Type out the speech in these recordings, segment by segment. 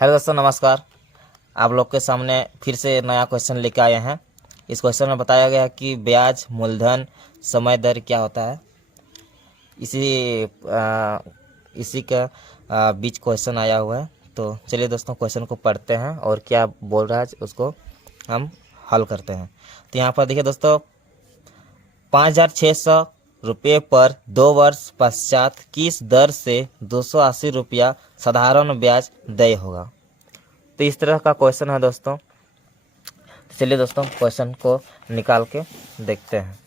Hello दोस्तों, नमस्कार। आप लोग के सामने फिर से नया क्वेश्चन लेके आए हैं। इस क्वेश्चन में बताया गया है कि ब्याज, मूलधन, समय दर क्या होता है। इसी का बीच क्वेश्चन आया हुआ है। तो चलिए दोस्तों, क्वेश्चन को पढ़ते हैं और क्या बोल रहा है उसको हम हल करते हैं। तो यहाँ पर देखिए दोस्तों, 5,600 रुपये पर 2 वर्ष पश्चात किस दर से 280 रुपया साधारण ब्याज देय होगा। तो इस तरह का क्वेश्चन है दोस्तों। चलिए दोस्तों, क्वेश्चन को निकाल के देखते हैं।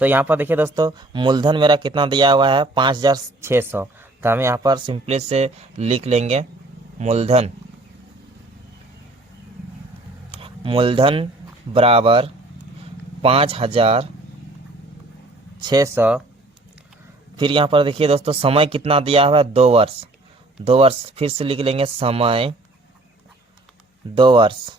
तो यहाँ पर देखिए दोस्तों, मूलधन मेरा कितना दिया हुआ है 5,600। तो हम यहाँ पर सिंपली से लिख लेंगे मूलधन बराबर 5,600। फिर यहाँ पर देखिए दोस्तों, समय कितना दिया हुआ है 2 वर्ष। 2 वर्ष फिर से लिख लेंगे, समय 2 वर्ष।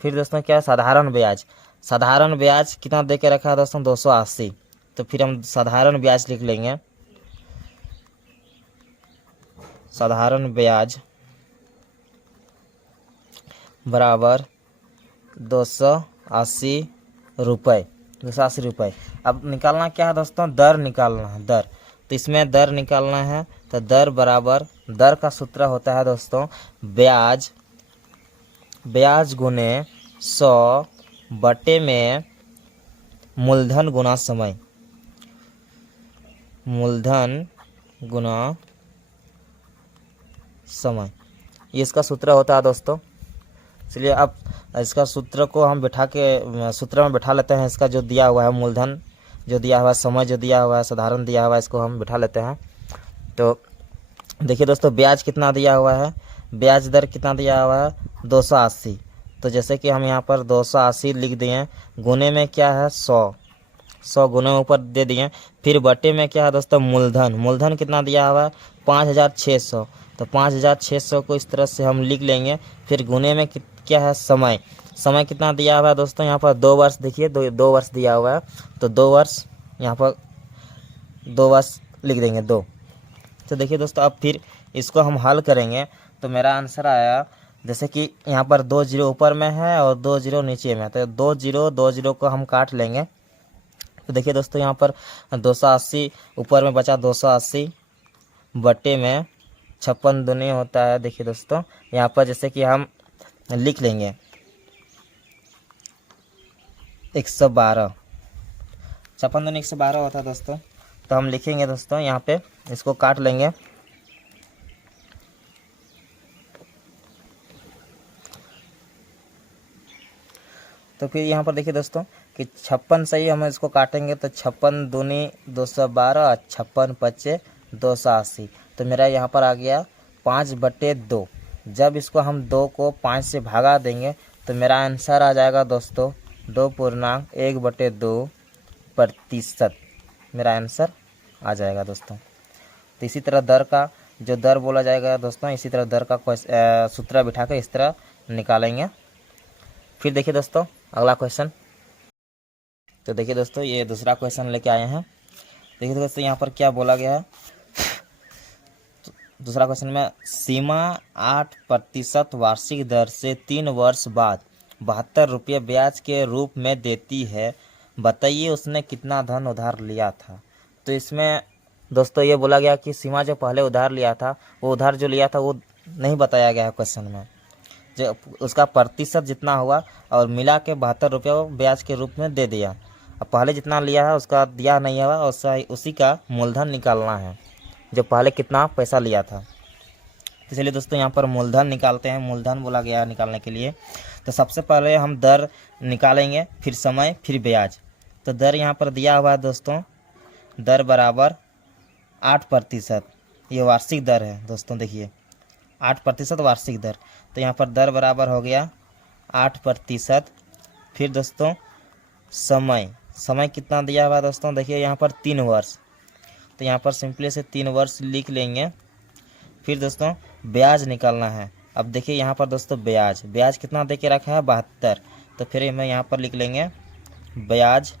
फिर दोस्तों क्या है, साधारण ब्याज। साधारण ब्याज कितना दे के रखा है दोस्तों 280। तो फिर हम साधारण ब्याज लिख लेंगे, साधारण ब्याज बराबर 280 रुपये। 280 रुपये। अब निकालना क्या है दोस्तों, दर निकालना है, दर। तो इसमें दर निकालना है, तो दर बराबर, दर का सूत्र होता है दोस्तों ब्याज गुने 100 बटे में मूलधन गुना समय। मूलधन गुना समय, ये इसका सूत्र होता है दोस्तों। चलिए अब इसका सूत्र को हम सूत्र में बिठा लेते हैं। इसका जो दिया हुआ है, मूलधन जो दिया हुआ है, समय जो दिया हुआ है, साधारण दिया हुआ है, इसको हम बिठा लेते हैं। तो देखिए दोस्तों, ब्याज कितना दिया हुआ है, ब्याज दर कितना दिया हुआ है 280। तो जैसे कि हम यहाँ पर 280 लिख दिए, गुने में क्या है 100 गुने ऊपर दे दिए। फिर बटे में क्या है दोस्तों, मूलधन कितना दिया हुआ है 5,600। तो 5,600 को इस तरह से हम लिख लेंगे। फिर गुने में क्या है, समय कितना दिया हुआ है दोस्तों, यहाँ पर 2 वर्ष। देखिए 2 वर्ष दिया हुआ है, तो 2 वर्ष, यहाँ पर 2 वर्ष लिख देंगे 2। तो देखिए दोस्तों, अब फिर इसको हम हल करेंगे तो मेरा आंसर आया, जैसे कि यहाँ पर 2 जीरो ऊपर में है और 2 जीरो नीचे में है, तो 2 जीरो को हम काट लेंगे। तो देखिए दोस्तों, यहाँ पर 280 ऊपर में बचा, 280 बटे में 56 दूनी होता है। देखिए दोस्तों, यहाँ पर जैसे कि हम लिख लेंगे 112, 56 दूनी 112 होता है दोस्तों। तो हम लिखेंगे दोस्तों, यहाँ पे इसको काट लेंगे। तो फिर यहाँ पर देखिए दोस्तों कि 56 से ही हम इसको काटेंगे, तो 56 दूनी 212, 56 पच्चे 280। तो मेरा यहाँ पर आ गया 5/2। जब इसको हम 2 को 5 से भागा देंगे तो मेरा आंसर आ जाएगा दोस्तों 2.12% मेरा आंसर आ जाएगा दोस्तों। तो इसी तरह दर का जो दर बोला जाएगा दोस्तों, इसी तरह दर का सूत्र बिठा कर इस तरह निकालेंगे। फिर देखिए दोस्तों अगला क्वेश्चन। तो देखिए दोस्तों, ये दूसरा क्वेश्चन लेके आए हैं। देखिए दोस्तों, यहाँ पर क्या बोला गया है। तो दूसरा क्वेश्चन में, सीमा 8% वार्षिक दर से 3 वर्ष बाद 72 रुपये ब्याज के रूप में देती है, बताइए उसने कितना धन उधार लिया था। तो इसमें दोस्तों ये बोला गया कि सीमा जो पहले उधार लिया था, वो उधार जो लिया था वो नहीं बताया गया है क्वेश्चन में। जो उसका प्रतिशत जितना हुआ और मिला के 72 रुपये वो ब्याज के रूप में दे दिया। अब पहले जितना लिया है उसका दिया नहीं हुआ, और उसी का मूलधन निकालना है, जो पहले कितना पैसा लिया था। तो चलिए दोस्तों, यहाँ पर मूलधन निकालते हैं। मूलधन बोला गया निकालने के लिए, तो सबसे पहले हम दर निकालेंगे, फिर समय, फिर ब्याज। तो दर यहाँ पर दिया हुआ है दोस्तों, दर बराबर 8%। ये वार्षिक दर है दोस्तों, देखिए 8% वार्षिक दर। तो यहाँ पर दर बराबर हो गया 8%। फिर दोस्तों समय कितना दिया हुआ दोस्तों, देखिए यहाँ पर 3 वर्ष। तो यहाँ पर सिंपली से 3 वर्ष लिख लेंगे। फिर दोस्तों ब्याज निकालना है। अब देखिए यहाँ पर दोस्तों ब्याज कितना दे के रखा है 72। तो फिर हमें यहाँ पर लिख लेंगे ब्याज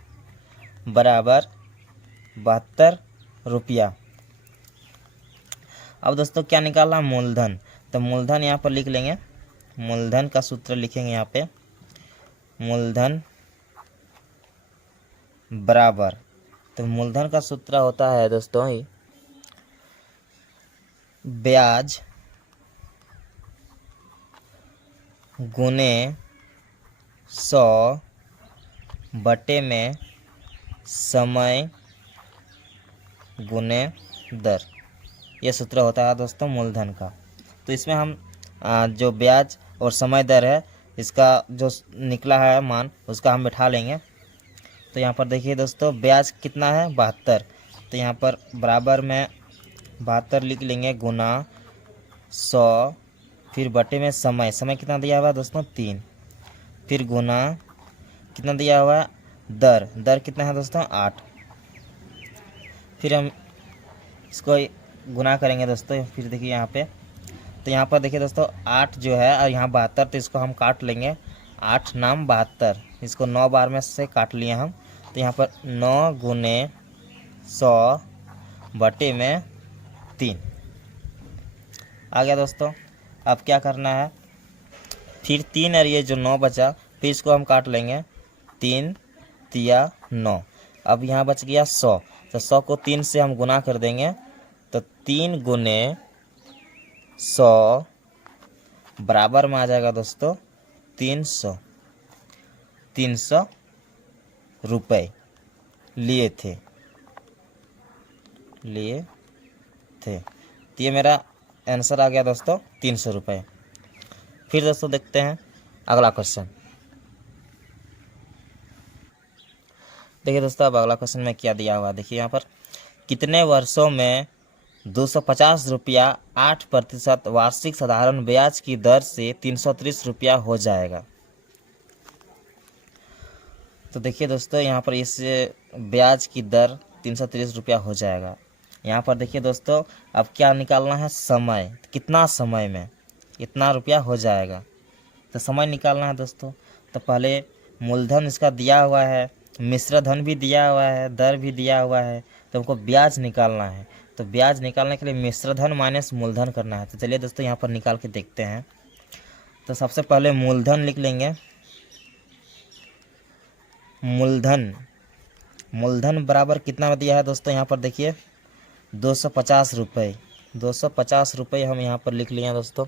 बराबर 72 रुपया। अब दोस्तों क्या निकालना, मूलधन। तो मूलधन यहाँ पर लिख लेंगे, मूलधन का सूत्र लिखेंगे यहाँ पे, मूलधन बराबर, तो मूलधन का सूत्र होता है दोस्तों ही ब्याज गुने 100 बटे में समय गुने दर, ये सूत्र होता है दोस्तों मूलधन का। तो इसमें हम जो ब्याज और समय दर है इसका जो निकला है मान उसका हम बैठा लेंगे। तो यहाँ पर देखिए दोस्तों ब्याज कितना है 72, तो यहाँ पर बराबर में 72 लिख लेंगे गुना 100, फिर बटे में समय, समय कितना दिया हुआ है दोस्तों 3, फिर गुना कितना दिया हुआ है दर, दर कितना है दोस्तों 8, फिर हम इसको गुना करेंगे दोस्तों। फिर देखिए यहाँ पे, तो यहाँ पर देखिए दोस्तों 8 जो है और यहाँ 72, तो इसको हम काट लेंगे, 8 नाम 72, इसको 9 बार में से काट लिए हम। तो यहाँ पर 9 गुने 100 बटे में 3 आ गया दोस्तों। अब क्या करना है, फिर 3 और ये जो 9 बचा, फिर इसको हम काट लेंगे, 3 तिया 9, अब यहाँ बच गया 100, तो 100 को 3 से हम गुना कर देंगे, तो 3 गुने 100 बराबर में आ जाएगा दोस्तों 300, 300 रुपये लिए थे, तो ये मेरा आंसर आ गया दोस्तों 300 रुपये। फिर दोस्तों देखते हैं अगला क्वेश्चन। देखिए दोस्तों अब अगला क्वेश्चन में क्या दिया हुआ, देखिए यहाँ पर कितने वर्षों में 250 रुपया 8% वार्षिक साधारण ब्याज की दर से 330 रुपया हो जाएगा। तो देखिए दोस्तों यहाँ पर इस ब्याज की दर 330 रुपया हो जाएगा। यहाँ पर देखिए दोस्तों अब क्या निकालना है, समय, कितना समय में इतना रुपया हो जाएगा, तो समय निकालना है दोस्तों। तो पहले मूलधन इसका दिया हुआ है, मिश्र धन भी दिया हुआ है, दर भी दिया हुआ है, तो हमको ब्याज निकालना है। तो ब्याज निकालने के लिए मिश्र धन माइनस मूलधन करना है। तो चलिए दोस्तों यहाँ पर निकाल के देखते हैं। तो सबसे पहले मूलधन लिख लेंगे, मूलधन, मूलधन बराबर कितना दिया है दोस्तों, यहाँ पर देखिए 250 रुपये, 250 रुपये हम यहाँ पर लिख लिए हैं दोस्तों।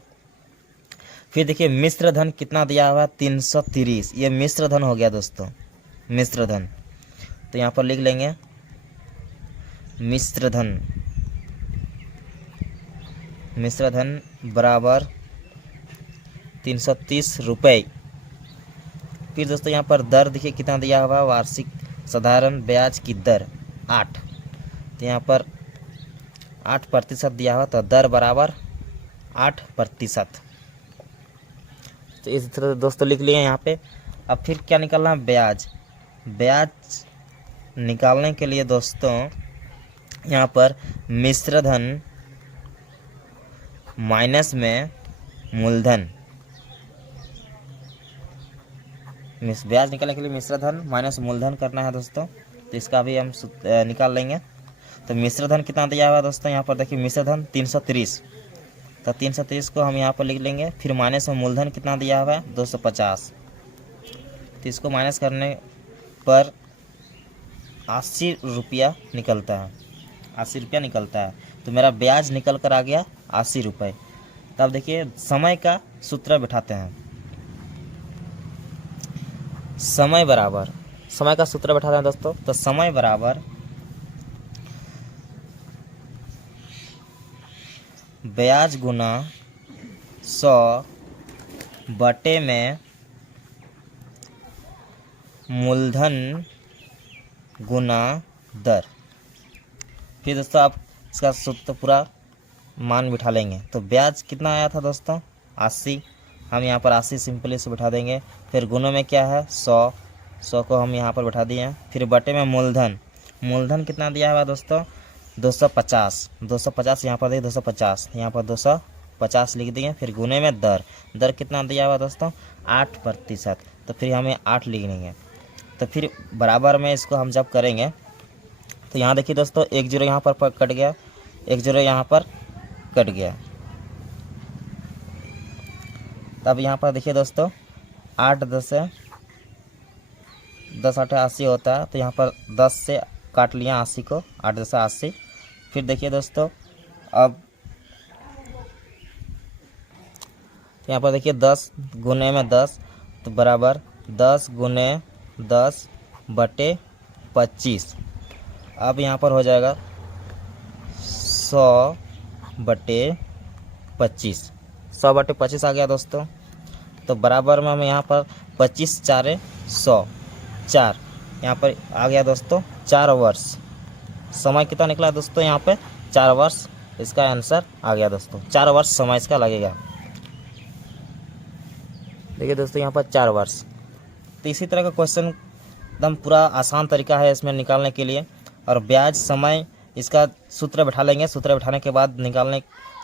फिर देखिए मिश्र धन कितना दिया हुआ है 330, ये मिश्र धन हो गया दोस्तों, मिश्र धन। तो यहाँ पर लिख लेंगे मिश्र धन, मिश्र धन बराबर 330 रुपये। फिर दोस्तों यहाँ पर दर देखिए कितना दिया हुआ है, वार्षिक साधारण ब्याज की दर 8, तो यहाँ पर 8% दिया हुआ, तो दर बराबर 8%। तो इस तरह दोस्तों लिख लिए यहाँ पे। अब फिर क्या निकालना है, ब्याज, ब्याज निकालने के लिए दोस्तों यहाँ पर मिश्र धन माइनस में मूलधन, ब्याज निकालने के लिए मिश्र धन माइनस मूलधन करना है दोस्तों। तो इसका भी हम निकाल लेंगे। तो मिश्र धन कितना दिया हुआ है दोस्तों, यहाँ पर देखिए मिश्र धन 330, तो 330 को हम यहाँ पर लिख लेंगे। फिर माइनस में मूलधन कितना दिया हुआ है 250, तो इसको माइनस करने पर 80 रुपया निकलता है, 80 रुपया निकलता है। तो मेरा ब्याज निकल कर आ गया 80 रुपये। तब देखिए समय का सूत्र बिठाते हैं, समय बराबर, समय का सूत्र बैठाते हैं दोस्तों। तो समय बराबर ब्याज गुना 100 बटे में मूलधन गुना दर। फिर दोस्तों आप इसका सूत्र पूरा मान बिठा लेंगे। तो ब्याज कितना आया था दोस्तों 80, हम यहाँ पर 80 सिंपली से बिठा देंगे। फिर गुणों में क्या है 100, 100 को हम यहाँ पर बिठा दिए हैं। फिर बटे में मूलधन, मूलधन कितना दिया हुआ दोस्तों 250, 250 यहाँ पर देखिए 250, यहाँ पर 250 लिख दिए। फिर गुने में दर, दर कितना दिया हुआ दोस्तों 8%, तो फिर हमें 8 लिख लेंगे। तो फिर बराबर में इसको हम जब करेंगे तो यहाँ देखिए दोस्तों 1 जीरो यहाँ पर कट गया, 1 जीरो यहाँ पर कट गया। तब यहाँ पर देखिए दोस्तों 8 10 8 80 होता है, तो यहाँ पर 10 से काट लिया 80 को, 8 10 80। फिर देखिए दोस्तों अब यहाँ पर देखिए 10 गुने में 10 तो बराबर 10 गुने 10 बटे 25। अब यहाँ पर हो जाएगा 100 बटे 25, 100 बटे 25 आ गया दोस्तों। तो बराबर में हम यहाँ पर 25 4 100 4, यहाँ पर आ गया दोस्तों 4 वर्ष। समय कितना निकला दोस्तों यहाँ पे 4 वर्ष, इसका आंसर आ गया दोस्तों। 4 वर्ष समय इसका लगेगा। देखिए दोस्तों यहाँ पर 4 वर्ष। तो इसी तरह का क्वेश्चन एकदम पूरा आसान तरीका है इसमें निकालने के लिए। और ब्याज समय इसका सूत्र बैठा लेंगे, सूत्र बैठाने के बाद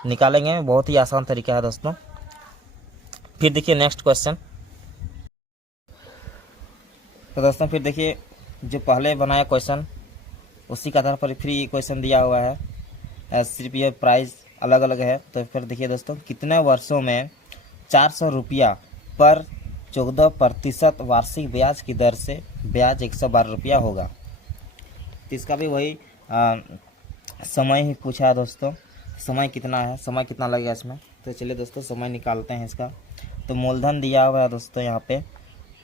निकालेंगे। बहुत ही आसान तरीका है दोस्तों। फिर देखिए नेक्स्ट क्वेश्चन। तो दोस्तों फिर देखिए जो पहले बनाया क्वेश्चन उसी के आधार पर फिर ये क्वेश्चन दिया हुआ है, सिर्फ ये प्राइस अलग अलग है। तो फिर देखिए दोस्तों कितने वर्षों में 400 रुपया पर 14% वार्षिक ब्याज की दर से ब्याज 112 रुपया होगा। तो इसका भी वही समय ही पूछा है दोस्तों। समय कितना है, समय कितना लगेगा इसमें। तो चलिए दोस्तों समय निकालते हैं इसका। तो मूलधन दिया हुआ है दोस्तों यहाँ पे,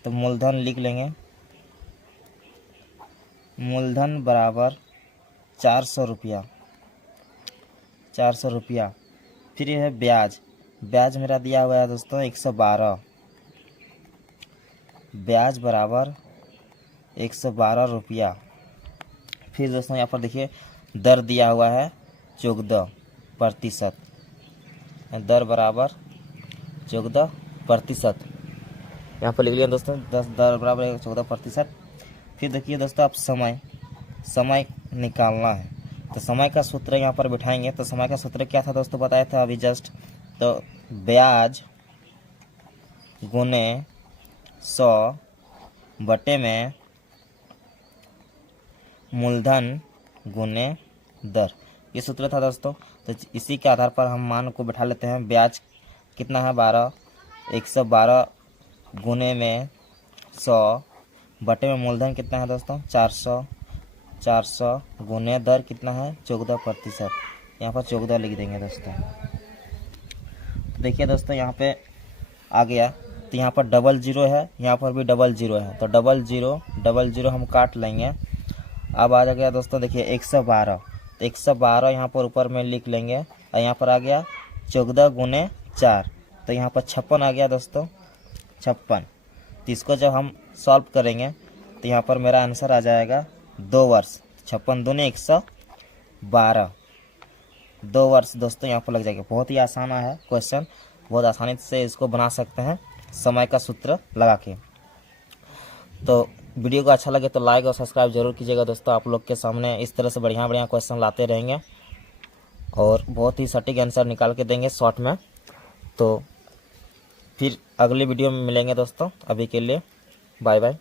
तो मूलधन लिख लेंगे। मूलधन बराबर 400 रुपया, 400 रुपया। फिर ये है ब्याज, ब्याज मेरा दिया हुआ है दोस्तों 112, ब्याज बराबर 112 रुपया। फिर दोस्तों यहाँ पर देखिए दर दिया हुआ है 14%, दर बराबर 14%, यहाँ पर लिख लिया दोस्तों 10 दर बराबर 14%। फिर देखिए दोस्तों अब समय निकालना है। तो समय का सूत्र यहाँ पर बिठाएंगे। तो समय का सूत्र क्या था दोस्तों, बताया था अभी जस्ट। तो ब्याज गुने 100 बटे में मूलधन गुने दर, ये सूत्र था दोस्तों। तो इसी के आधार पर हम मान को बैठा लेते हैं। ब्याज कितना है 12, 112 गुने में 100 बटे में मूलधन कितना है दोस्तों 400, 400 गुने दर कितना है 14%, यहाँ पर 14 लिख देंगे दोस्तों। तो देखिए दोस्तों यहाँ पे आ गया। तो यहाँ पर डबल जीरो है, यहाँ पर भी डबल जीरो है, तो डबल जीरो हम काट लेंगे। अब आ गया दोस्तों देखिए 112, तो 112 यहाँ पर ऊपर में लिख लेंगे। और यहाँ पर आ गया 14 गुने 4, तो यहाँ पर 56 आ गया दोस्तों, 56। तो इसको जब हम सॉल्व करेंगे तो यहाँ पर मेरा आंसर आ जाएगा 2 वर्ष। 56 दूनी 112, 2 वर्ष दोस्तों यहाँ पर लग जाएगा। बहुत ही आसान है क्वेश्चन, बहुत आसानी से इसको बना सकते हैं समय का सूत्र लगा के। तो वीडियो को अच्छा लगे तो लाइक और सब्सक्राइब जरूर कीजिएगा दोस्तों। आप लोग के सामने इस तरह से बढ़िया क्वेश्चन लाते रहेंगे और बहुत ही सटीक आंसर निकाल के देंगे शॉर्ट में। तो फिर अगली वीडियो में मिलेंगे दोस्तों। अभी के लिए बाय बाय।